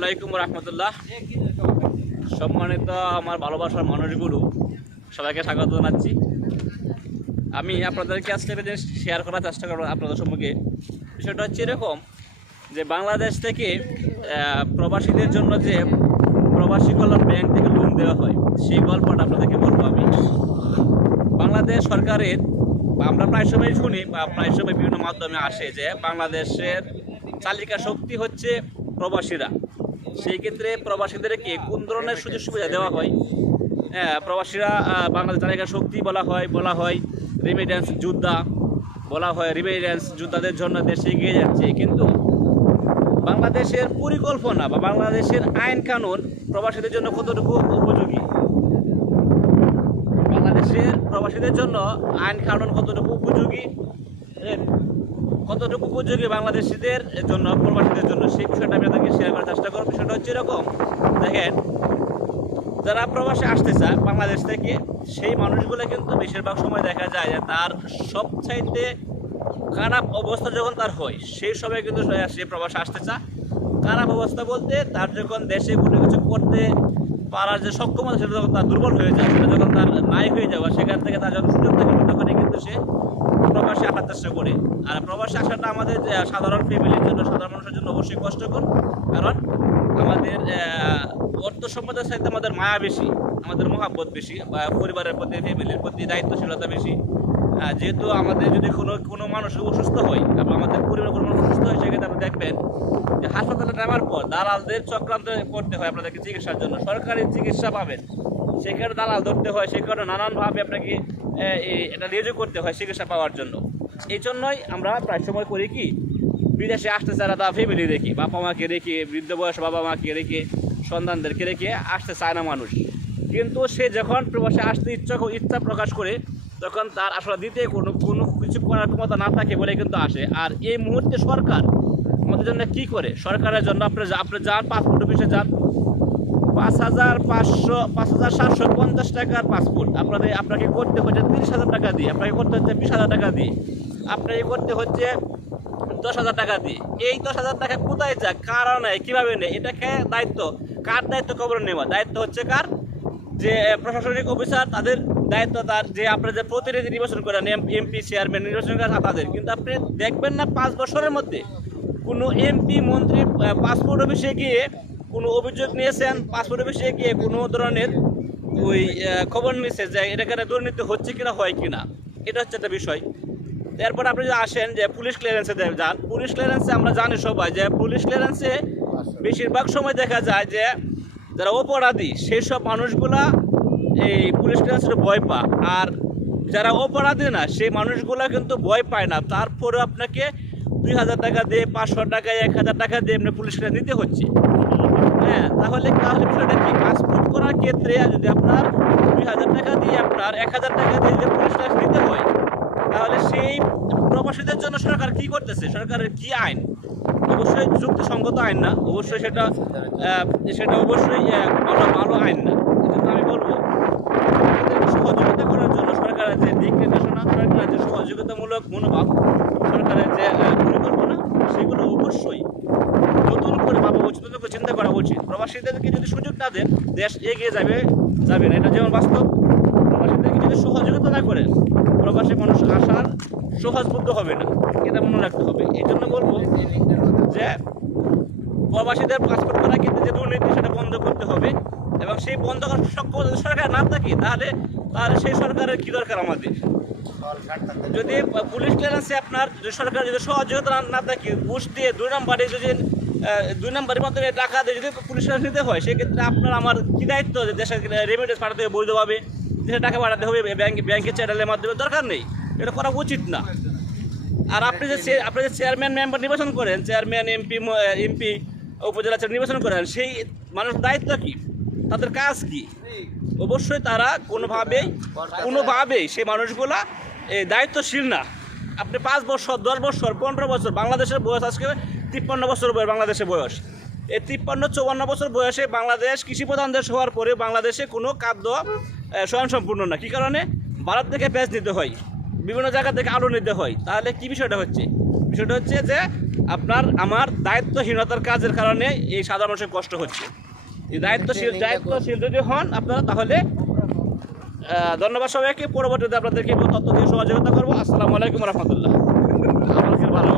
আলাইকুম রহমতুল্লাহ। সম্মানিত আমার ভালোবাসার মানুষগুলো, সবাইকে স্বাগত জানাচ্ছি। আমি আপনাদেরকে আজকে শেয়ার করার চেষ্টা করব আপনাদের সম্মুখে। বিষয়টা হচ্ছে এরকম যে বাংলাদেশ থেকে প্রবাসীদের জন্য যে প্রবাসী কল্যাণ ব্যাংক থেকে লোন দেওয়া হয়, সেই গল্পটা আপনাদেরকে বলব আমি। বাংলাদেশ সরকারের আমরা প্রায় সময় শুনি, বা প্রায় সময় বিভিন্ন মাধ্যমে আসে যে বাংলাদেশের চালিকা শক্তি হচ্ছে প্রবাসীরা। সেই ক্ষেত্রে প্রবাসীদেরকে কোন ধরনের সুযোগ সুবিধা দেওয়া হয়? হ্যাঁ প্রবাসীরা বাংলাদেশ চালিকা শক্তি বলা হয় বলা হয় রিমিডেন্স যোদ্ধা, বলা হয় রিমিডেন্স যোদ্ধাদের জন্য দেশে এগিয়ে যাচ্ছে। কিন্তু বাংলাদেশের পরিকল্পনা বা বাংলাদেশের আইন কানুন প্রবাসীদের জন্য কতটুকু উপযোগী? বাংলাদেশের প্রবাসীদের জন্য আইন কানুন কতটুকু উপযোগী? কতটুকু উপযোগী বাংলাদেশিদের জন্য, প্রবাসীদের জন্য, সেই বিষয়টা আমি আপনাদেরকে শেয়ার করার চেষ্টা করব। বিষয়টা হচ্ছে এরকম। দেখেন, যারা প্রবাসে আসতে চায় বাংলাদেশ থেকে, সেই মানুষগুলো কিন্তু বেশিরভাগ সময় দেখা যায় যে তার সবচাইতে খারাপ অবস্থা যখন তার হয়, সেই সময় কিন্তু সে প্রবাসে আসতে চায়। খারাপ অবস্থা বলতে তার যখন দেশে কোনো কিছু করতে পারার যে সক্ষমতা সেটা যখন তার দুর্বল হয়ে যায়, সেটা যখন তার নাই হয়ে যাওয়া সেখান থেকে তার যখন সুযোগ থাকে, তখনই কিন্তু সে প্রবাসে আসার চেষ্টা করে। আর প্রবাসে আসাটা আমাদের সাধারণ ফ্যামিলির জন্য, সাধারণ মানুষের জন্য অবশ্যই কষ্টকর। কারণ আমাদের অর্থ সম্পদের সাথে আমাদের মায়া বেশি, আমাদের মহাব্বত বেশি, বা পরিবারের প্রতি, ফ্যামিলির প্রতি দায়িত্বশীলতা বেশি। যেহেতু আমাদের যদি কোনো কোনো মানুষ অসুস্থ হয় বা আমাদের পরিবারের কোনো মানুষ অসুস্থ হয়, সেক্ষেত্রে আপনি দেখবেন যে হাসপাতালে নেওয়ার পর দালালদের চক্রান্ত করতে হয় আপনাদেরকে চিকিৎসার জন্য। সরকারি চিকিৎসা পাবেন। সেখানে দালাল ধরতে হয়, সে কারণে নানানভাবে আপনাকে এটা নিয়োগ করতে হয় চিকিৎসা পাওয়ার জন্য। এই জন্যই আমরা প্রায় সময় করি কি, বিদেশে আসতে চায় তার ফ্যামিলি রেখে বাবা মাকে রেখে, বৃদ্ধ বয়স বাবা মাকে রেখে, সন্তানদেরকে রেখে আসতে চায় না মানুষ। কিন্তু সে যখন প্রবাসে আসতে ইচ্ছা ইচ্ছা প্রকাশ করে তখন তার আসলে দিতে কোনো কোনো কিছু করার ক্ষমতা না থাকে বলে কিন্তু আসে। আর এই মুহূর্তে সরকার আমাদের জন্য কি করে? সরকারের জন্য আপনি আপনি যান পাসপোর্ট অফিসে যান। পাঁচ হাজার পাঁচশো পাঁচ হাজার সাতশো পঞ্চাশ টাকার পাসপোর্ট আপনাদের আপনাকে করতে হচ্ছে তিরিশ হাজার টাকা দিয়ে। আপনাকে করতে হচ্ছে বিশ হাজার টাকা দিয়ে। আপনাকে করতে হচ্ছে দশ হাজার টাকা দিয়ে। এই দশ হাজার টাকা কোথায় যাক? কারা নেয় কীভাবে নেয়? এটাকে দায়িত্ব? কার দায়িত্ব খবর নেওয়া? দায়িত্ব হচ্ছে কার? যে, প্রশাসনিক অফিসার তাদের দায়িত্ব তার যে আপনার যে প্রতিনিধি নির্বাচন করেন এমপি, চেয়ারম্যান নির্বাচন করেন তাদের। কিন্তু আপনি দেখবেন না পাঁচ বছরের মধ্যে কোনো এমপি, মন্ত্রী পাসপোর্ট অফিসে গিয়ে কোনো অভিযোগ নিয়েছেন, পাসপোর্ট অফিসে গিয়ে কোনো ধরনের ওই খবর নিয়েছে যে এটা কেন দুর্নীতি হচ্ছে কিনা, হয় কিনা? এটা হচ্ছে একটা বিষয়। এরপর আপনি যদি আসেন যে পুলিশ ক্লিয়ারেন্সে যান। পুলিশ ক্লিয়ারেন্সে আমরা জানি সবাই যে পুলিশ ক্লিয়ারেন্সে বেশিরভাগ সময় দেখা যায় যে যারা অপরাধী সেই সব মানুষগুলা এই পুলিশ ক্লিয়ারেন্সের ভয় পা আর যারা অপরাধী না, সেই মানুষগুলা কিন্তু ভয় পায় না। তারপরে আপনাকে দুই হাজার টাকা দিয়ে, পাঁচশো টাকা, এক হাজার টাকা দিয়ে আপনি পুলিশ ক্লিয়ারেন্স নিতে হচ্ছে। হ্যাঁ তাহলে তাহলে বিষয়টা কি? পাসপোর্ট করার ক্ষেত্রে যদি আপনার দুই হাজার টাকা দিয়ে আপনার এক হাজার টাকা দিয়ে যদি পুলিশ ক্লাস নিতে হয়, তাহলে সেই প্রবাসীদের জন্য সরকার কি করতেছে? সরকারের কি আইন? অবশ্যই যুক্তিসঙ্গত আইন না। অবশ্যই সেটা সেটা অবশ্যই ভালো ভালো আইন না এজন্য আমি বলব এদেরকে সহযোগিতা করার জন্য সরকারের যে দিক নির্দেশনা সরকারের যে সহযোগিতামূলক মনোভাব সরকারের যে পরিকল্পনা, সেগুলো অবশ্যই নতুন করে ভাবা উচিত করে চিন্তা করা উচিত। প্রবাসীদেরকে যদি সুযোগ না দেন, দেশ এগিয়ে যাবে যাবে না। এটা যেমন বাস্তব, প্রবাসীদেরকে যদি সহযোগিতা না করেন, প্রবাসী মানুষ আসার সহজবদ্ধ হবে না। এটা মনে রাখতে হবে। এই জন্য বলব যে, প্রবাসীদের পাসপোর্ট করার কিন্তু যে দুর্নীতি, সেটা বন্ধ করতে হবে এবং সেই বন্ধ করার সক্ষম যদি সরকার না থাকে, তাহলে তাহলে সেই সরকারের কি দরকার আমাদের? যদি পুলিশ ক্লিয়ারেন্সে আপনার সরকার যদি সহযোগিতা না- থাকে, ঘুষ দিয়ে দুই নম্বরে যদি দুই নম্বরের মাধ্যমে টাকা দিয়ে যদি পুলিশ ক্লিয়ারেন্স নিতে হয়, সেক্ষেত্রে আপনার আমার কি দায়িত্ব যে দেশের রেমিডেন্স পাঠাতে হবে বৈধভাবে দেশে টাকা পাঠাতে হবে ব্যাংক ব্যাংকের চ্যানেলের মাধ্যমে দরকার নেই। এটা করা উচিত না। আর আপনি যে আপনি যে চেয়ারম্যান মেম্বার নির্বাচন করেন চেয়ারম্যান এমপি এমপি উপজেলা নির্বাচন করেন, সেই মানুষ দায়িত্ব কি? তাদের কাজ কি? অবশ্যই তারা কোনোভাবেই কোনোভাবেই সেই মানুষগুলা দায়িত্বশীল না। আপনি পাঁচ বছর দশ বছর পনেরো বছর বাংলাদেশের বয়স আজকে তিপ্পান্ন বছর বয়স বাংলাদেশের বয়স। এই তিপ্পান্ন চৌবান্ন বছর বয়সে বাংলাদেশ কৃষি প্রধান দেশ হওয়ার পরে বাংলাদেশে কোনো খাদ্য স্বয়ংসম্পূর্ণ না। কী কারণে? ভারত থেকে পেঁয়াজ নিতে হয়। বিভিন্ন জায়গা থেকে আলু নিতে হয়। তাহলে কি বিষয়টা হচ্ছে? বিষয়টা হচ্ছে যে আপনার আমার দায়িত্বহীনতার কাজের কারণে এই সাধারণ মানুষের কষ্ট হচ্ছে। এই দায়িত্বশীল দায়িত্বশীল যদি হন আপনারা তাহলে ধন্যবাদ সবাইকে। পরবর্তীতে আপনাদেরকে তথ্য দিয়ে সহযোগিতা করব। আসসালামু আলাইকুম রহমতুল্লাহ। আমার ভালো